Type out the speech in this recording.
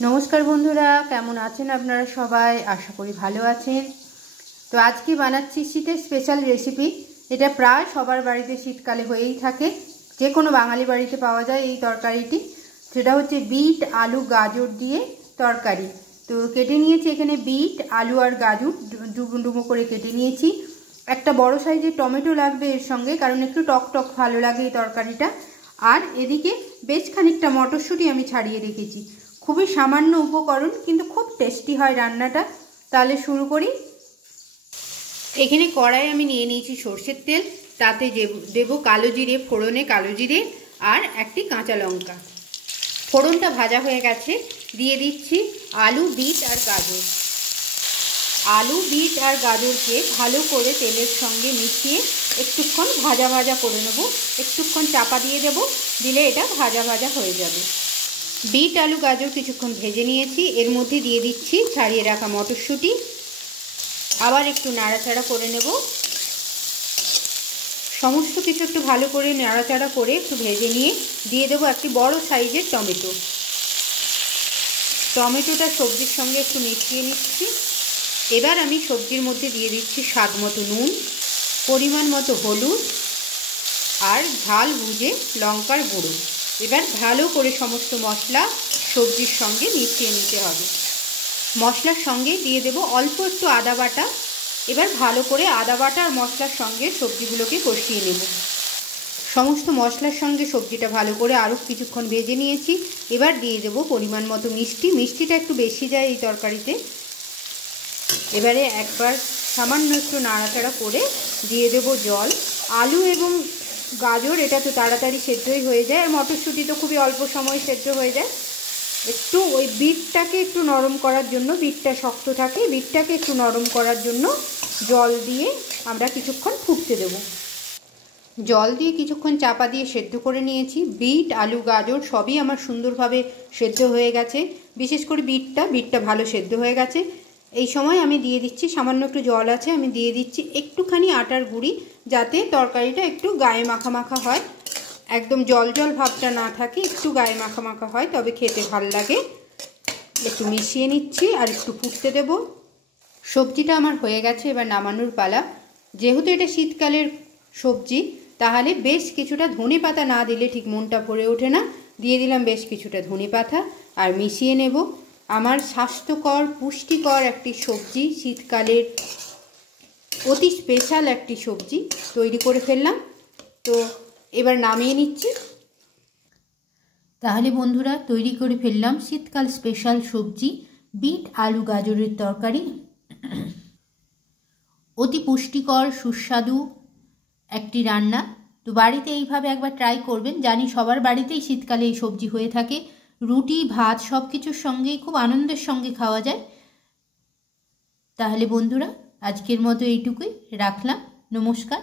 नमस्कार बंधुरा केमन आছেন আপনারা সবাই आशा करी ভালো আছেন। তো আজকে বানাচ্ছি শীতের স্পেশাল রেসিপি। এটা প্রায় সবার বাড়িতে শীতকালে হয়েই থাকে, যে কোনো বাঙালি বাড়িতে পাওয়া যায় এই তরকারিটি। সেটা হচ্ছে বিট আলু গাজর দিয়ে তরকারি। তো কেটে নিয়েছি এখানে বিট আলু আর গাজর ডুবো ডুবো করে কেটে নিয়েছি। একটা বড় সাইজের টমেটো লাগবে এর সঙ্গে, কারণ একটু টক টক ভালো লাগে এই তরকারিটা। আর এদিকে বেশ খানিকটা মটরশুঁটি আমি ছাড়িয়ে রেখেছি। খুবই সামান্য উপকরণ, কিন্তু খুব টেস্টি হয় রান্নাটা। তাহলে শুরু করি। এখানে কড়াই আমি নিয়ে নিয়েছি সরষের তেল, তাতে দেব কালো জিরে, ফোড়নে কালো জিরে আর একটি কাঁচা লঙ্কা। ফোড়নটা ভাজা হয়ে গেছে, দিয়ে দিচ্ছি আলু বিট আর গাজর। আলু বিট আর গাজরকে ভালো করে তেলের সঙ্গে মিশিয়ে একটুক্ষণ ভাজা ভাজা করে নেব। একটুক্ষণ চাপা দিয়ে দেব, দিলে এটা ভাজা ভাজা হয়ে যাবে। বিট আলু গাজর কিছুক্ষণ ভেজে নিয়েছি, এর মধ্যে দিয়ে দিচ্ছি ছাড়িয়ে রাখা মটরশুঁটি। আবার একটু নাড়াচাড়া করে নেব। সমস্ত কিছু একটু ভালো করে নাড়াচাড়া করে একটু ভেজে নিয়ে দিয়ে দেবো একটি বড় সাইজের টমেটো। টমেটোটা সবজির সঙ্গে একটু মিশিয়ে নিচ্ছি। এবার আমি সবজির মধ্যে দিয়ে দিচ্ছি স্বাদ মতো নুন, পরিমাণ মতো হলুদ আর ঝাল বুঝে লঙ্কার গুঁড়ো। এবার ভালো করে সমস্ত মশলা সবজির সঙ্গে মিশিয়ে নিতে হবে। মশলার সঙ্গে দিয়ে দেব অল্প একটু আদা বাটা। এবার ভালো করে আদা বাটা আর মশলার সঙ্গে সবজিগুলোকে কষিয়ে নেব। সমস্ত মশলার সঙ্গে সবজিটা ভালো করে আরও কিছুক্ষণ ভেজে নিয়েছি। এবার দিয়ে দেব পরিমাণ মতো মিষ্টি। মিষ্টিটা একটু বেশি যায় এই তরকারিতে। এবারে একবার সামান্য একটু নাড়াচাড়া করে দিয়ে দেব জল। আলু এবং গাজর এটা তো তাড়াতাড়ি সেদ্ধই হয়ে যায়, আর মটরশুঁটি তো খুবই অল্প সময় সেদ্ধ হয়ে যায়। একটু ওই বিটটাকে একটু নরম করার জন্য, বিটটা শক্ত থাকে, বিটটাকে একটু নরম করার জন্য জল দিয়ে আমরা কিছুক্ষণ ফুটতে দেব। জল দিয়ে কিছুক্ষণ চাপা দিয়ে সেদ্ধ করে নিয়েছি। বিট আলু গাজর সবই আমার সুন্দরভাবে সেদ্ধ হয়ে গেছে। বিশেষ করে বিটটা ভালো সেদ্ধ হয়ে গেছে। এই সময় আমি দিয়ে দিচ্ছি, সামান্য একটু জল আছে, আমি দিয়ে দিচ্ছি একটুখানি আটার গুঁড়ি, যাতে তরকারিটা একটু গায়ে মাখা মাখা হয়। একদম জল জল ভাবটা না থাকে, একটু গায়ে মাখা মাখা হয়, তবে খেতে ভাল লাগে। একটু মিশিয়ে নিচ্ছি আর একটু ফুটতে দেব। সবজিটা আমার হয়ে গেছে, এবার নামানোর পালা। যেহেতু এটা শীতকালের সবজি, তাহলে বেশ কিছুটা ধনেপাতা না দিলে ঠিক মনটা ভরে ওঠে না। দিয়ে দিলাম বেশ কিছুটা ধনেপাতা আর মিশিয়ে নেব। আমার স্বাস্থ্যকর পুষ্টিকর একটি সবজি, শীতকালের অতি স্পেশাল একটি সবজি তৈরি করে ফেললাম। তো এবার নামিয়ে নিচ্ছি। তাহলে বন্ধুরা, তৈরি করে ফেললাম শীতকাল স্পেশাল সবজি বিট আলু গাজরের তরকারি। অতি পুষ্টিকর সুস্বাদু একটি রান্না। তো বাড়িতে এইভাবে একবার ট্রাই করবেন। জানি সবার বাড়িতেই শীতকালে এই সবজি হয়ে থাকে। রুটি ভাত সব কিছুর সঙ্গেই খুব আনন্দের সঙ্গে খাওয়া যায়। তাহলে বন্ধুরা, আজকের মতো এইটুকুই রাখলাম। নমস্কার।